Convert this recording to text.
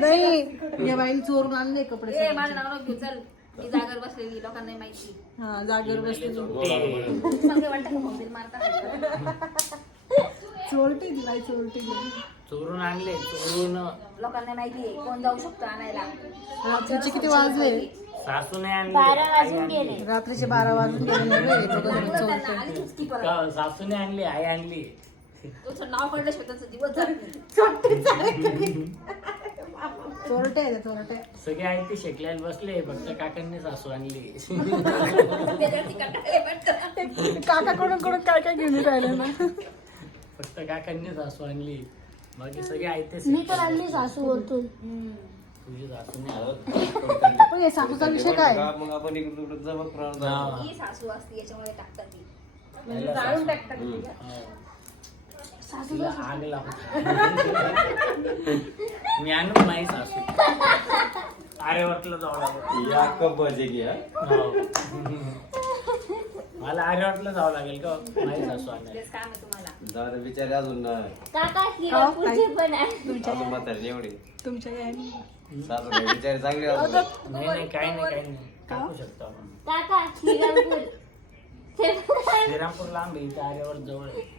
नाही या बाईने चोरून आणले कपडे. माझं नाव नको घेऊ, चल. मी जागर बसलेली, लोकांना नाही माहिती. हा जागेवर बसले. तुम्हाला काय वाटतं का मोबाईल मारता? चोरटी दिलाय चोरटी. चोरून आणले, चोरून. लोकांना माहिती आहे कोण जाऊ शकतो आणायला. रात्रीचे किती वाजले? सासूने आणले. 12 वाजून गेले. रात्रीचे 12 वाजून गेले. त्यांना आली चुटकी परत. सासूने आणली, आई आणली. तुझं नाव पडल्याशिवाय त्यांचा दिवस जात नाही. चोरटे आहे चोरटे. सगळे आई ते शेकल्याला बसले, फक्त काकांनी सासू आणली. त्याच्यावरती कंटाळले वाटतं. काकाकडून काय काय घेऊन राहिले ना. फक्त काकांनी सासू आणली, बाकी सगळे आई ते मी तर आणली सासू बोलतो. तुझी सासूने पण हे सासूचा विषय काय? मग आपण इकडे जमत राहणार. ही सासू असते याच्यामध्ये टाकतात ती. म्हणजे जाळून टाकतात. तिला आग लावतो. मी आणू नाही सासू. आर्यवर्तला जावं लागेल. या कप बजेगी हा. मला आर्यवर्तला जावं लागेल का नाही सासू आणायला. तेच काम आहे तुम्हाला. दादा बिचारे अजून काका हिरापूरचे पण आहे. अजून म्हातारे एवढे तुमच्या काय सासू बिचारे चांगले अजून. नाही काही नाही टाकू शकतो आपण. काका हिरापूर. श्रीरामपूर लांब आहे, इथे आर्यवर्त जवळ आहे.